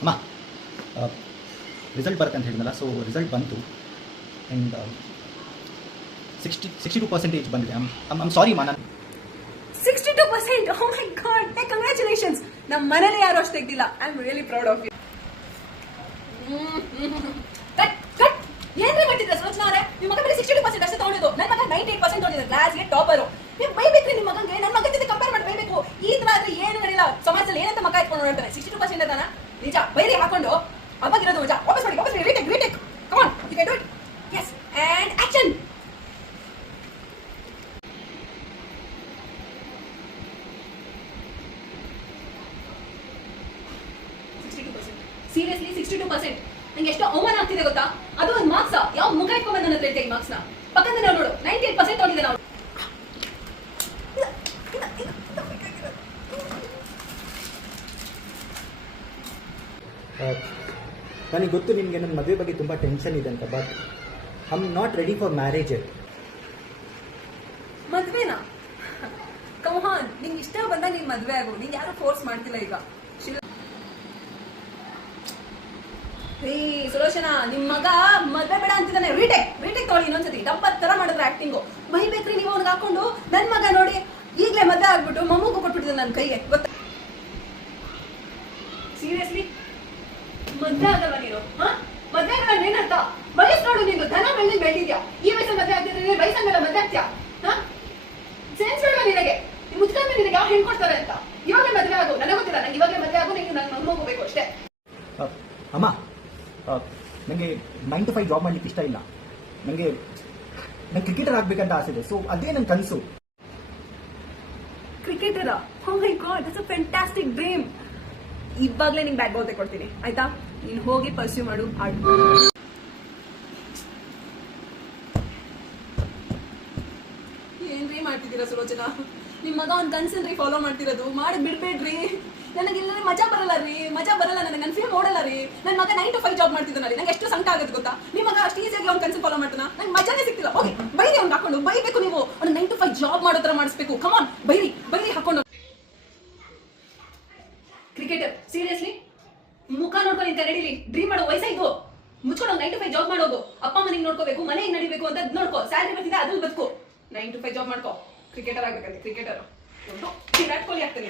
ಅಮ್ಮ ರಿಸಲ್ಟ್ ಬರುತ್ತೆ ಅಂತ ಹೇಳಿದ್ನಲ್ಲ, ಸೊ ರಿಸಲ್ಟ್ ಬಂತು ಆ್ಯಂಡ್ 62% ಬಂದಿದೆ. ಐಮ್ ಸಾರಿ ಮಾ. 62%? Oh my god, congratulations. ನಮ್ಮ ಮನೇಲಿ ಯಾರು ಅಷ್ಟು ತೆಗ್ದಿಲ್ಲ. I am really proud of you. ಏನ್ರಿ ಮಾಡ್ತಿದ್ರೆ ಸುಲೋಚನಾ ಅವರೇ? ನಿಮ್ಮ ಮಗ ಬರೀ 62% ಅಷ್ಟೇ ತಗೊಂಡಿದ್ದು. ನನ್ನ ಮಗ 98% ತಗೊಂಡಿದ್ದ, ಕ್ಲಾಸ್ಗೆ ಟಾಪರು. ನೀವು ಬೈಬೇಕ್ರಿ ನಿಮ್ಮ ಮಗಂಗೆ. ನನ್ನ ಮಗ ಜೊತೆ ಕಂಪೇರ್ ಮಾಡಿ ಬೈಬೇಕು. ಈ ತರ ಆದ್ರೆ ಏನು ನಡೆಯಲ್ಲ. ಸಮಾಜದಲ್ಲಿ ಏನಂತ ಮಗ ಇಟ್ಕೊಂಡು ನೋಡ್ತಾರೆ. 62% ಅದಾನ ನಿಜ. ಬೈರಿ ಹಾಕೊಂಡು ಅವಾಗಿರೋದು ನಿಜ. ವಾಪಸ್ ಮಾಡಿ retake. Come on, you can do it. Yes, and action. Seriously 62%? ನಂಗೆ ಎಷ್ಟು ಅವಮಾನ ಆಗ್ತಿದೆ ಗೊತ್ತಾ? ಅದು ಒಂದು ಮಾರ್ಕ್ಸ್. ಯಾವ ಮುಖ ಇಟ್ಕೊಂಡ್ ನನ್ನ ಹತ್ರ ಹೇಳ್ತಾ ಈ ಮಾರ್ಕ್ಸ್ ನ? ಪಕ್ಕದಲ್ಲಿ ನೋಡು, 98% ತಗೊಂಡಿದ್ದೆ ನಾವು. ನನಗೆ ಗೊತ್ತು ನಿಮಗೆ ನನ್ನ ಮದುವೆ ಬಗ್ಗೆ ತುಂಬ ಟೆನ್ಷನ್ ಇದೆ ಅಂತ, but I am not ready for marriage. ಮದ್ವೆನಾ? ಕಮ್ ಆನ್, ನಿಂಗೆ ಇಷ್ಟ ಬಂದಾಗ ನೀನ್ ಮದ್ವೆ ಆಗು. ನಿಂಗೆ ಯಾರು ಫೋರ್ಸ್ ಮಾಡ್ತಿಲ್ಲ ಈಗ. ಸುಲೋಚನಾ, ನಿಮ್ ಮಗ ಮದ್ವೆ ಬೇಡ ಅಂತಿದ್ದಾನೆ. ರೀಟೇಕ್ ತಗೊಳ್ಳಿ ಇನ್ನೊಂದ್ಸತಿ. ಡಬ್ಬ ತರ ಮಾಡಿದ್ರೆ ಆಕ್ಟಿಂಗು. ಬೈಬೇಕ್ರಿ ನೀವು ಅವ್ನಿಗೆ ಹಾಕೊಂಡು. ನನ್ ಮಗ ನೋಡಿ ಈಗ್ಲೇ ಮದ್ವೆ ಆಗ್ಬಿಟ್ಟು ಮಮ್ಮಗೂ ಕೊಟ್ಬಿಟ್ಟಿದ್ದೆ ನನ್ನ ಕೈಗೆ. ಗೊತ್ತಾ? ಸೀರಿಯಸ್ಲಿ ಮದ್ವೆ ಆಗಲ್ವಾ ನೀನು? ಮದ್ವೆ ಆಗಲ್ಲ ಏನಂತ? ವಯಸ್ಸು ನೋಡು ನಿಂದು. ಧನ ಬೆಳೆದಿದ್ಯಾ. ಈ ವಯಸ್ಸಲ್ಲಿ ಮದ್ವೆ ಆಗ್ತಿದ್ರೆ ವಯಸ್ಸಂಗೆಲ್ಲ ಮದ್ವೆ ಆಗ್ತೀಯಾ? ಸೆನ್ಸ್ ಬೇಡ ನಿನಗೆ. ಮುಚ್ಕೊಂಡ್ರೆ ನಿನಗೆ ಯಾವ ಹೆಣ್ಣು ಕೊಡ್ತಾರೆ ಅಂತ. ಇವಾಗಲೇ ಮದ್ವೆ ಆಗು. ನನಗೆ ಗೊತ್ತಿಲ್ಲ. ನಂಗೆ ಇವಾಗಲೇ ಮದ್ವೆ ಆಗು. ನಿಂಗೆ ನನ್ನ ಮಮ್ಮಗೂ ಬೇಕು ಅಷ್ಟೇ. ಅಮ್ಮ, ನನಗೆ 9 to 5 ಜಾಬ್ ಮಾಡ್ಲಿಕ್ಕೆ ಇಷ್ಟ ಇಲ್ಲ. ನನಗೆ ಕ್ರಿಕೆಟರ್ ಆಗ್ಬೇಕಂತ ಆಸೆ ಇದೆ. ಸೊ ಅದೇ ನನ್ನ ಕನಸು. Cricketer? Oh my god, that's a fantastic dream. ಇವಾಗಲೇ ನಿಂಗೆ ಬ್ಯಾಟ್ ಬಾಲ್ ತೆಕೊಡ್ತೀನಿ, ಆಯ್ತಾ? ನೀನು ಹೋಗಿ ಪರ್ಸ್ಯೂ ಮಾಡು. ಏನ್ರಿ ಮಾಡ್ತಿದ್ದೀರಾ ಸುಲೋಚನಾ? ನಿಮ್ ಮಗ ಒಂದ್ ಕನ್ಸನ್ರಿ ಫಾಲೋ ಮಾಡ್ತಿರೋದು. ಮಾಡಿ ಬಿಡ್ಬೇಡ್ರಿ. ನನಗಿಲ್ಲ ಮಜಾ ಬರಲ್ಲ ರೀ. ನನಗೆ ನನ್ನ ಫಿಲ್ಮ್ ಓಡಲ್ಲ ರೀ. ನನ್ನ ಮಗ 9 to 5 ಜಾಬ್ ಮಾಡ್ತಿದ್ದಾನಲ್ಲಿ. ನಂಗೆ ಎಷ್ಟು ಸಂಕಟ ಆಗುತ್ತೆ ಗೊತ್ತಾ? ನಿಮ್ಮ ಮಗ ಅಷ್ಟು ಈಸಿಯಾಗಿ ಅವ್ನ ಕನ್ಸನ್ ಫಾಲೋ ಮಾಡ್ತಾನ? ನಂಗೆ ಮಜಾನೇ ಸಿಗ್ತಿಲ್ಲ. ಹೋಗಿ ಬೈರಿ ಅವ್ನು ಹಾಕೊಂಡು. ಬೈಬೇಕು ನೀವು. ಅವ್ನು 9 to 5 ಜಾಬ್ ಮಾಡೋ ತರ ಮಾಡಿಸ್ಬೇಕು. ಕಮಾನ್, ಬೈರಿ ಹಾಕೊಂಡು. ಕ್ರಿಕೆಟರ್? ಸೀರಿಯಸ್ಲಿ ಮುಖ ನೋಡ್ಕೊಂಡು ನಿಂತ ನಡೀಲಿ. ಡ್ರೀಮ್ ಮಾಡೋ ವಯಸ್ಸ ಇದು. ಮುಚ್ಕೊಂಡು 9 to 5 ಜಾಬ್ ಮಾಡೋದು. ಅಪ್ಪ ಮನೆಗೆ ನೋಡ್ಕೋಬೇಕು, ಮನೆ ಹೆಂಗ್ ನಡಿಬೇಕು ಅಂತ ನೋಡ್ಕೋ. ಸ್ಯಾಲರಿ ಬರ್ತಿದೆ, ಅದ್ರಲ್ಲಿ ಬದುಕು. 9 to 5 ಜಾಬ್ ಮಾಡ್ಕೋ. ಕ್ರಿಕೆಟರ್ ಆಗ್ಬೇಕಂತೆ. ಕ್ರಿಕೆಟರ್ ವಿರಾಟ್ ಕೊಹ್ಲಿ ಆಗ್ತಾನೆ.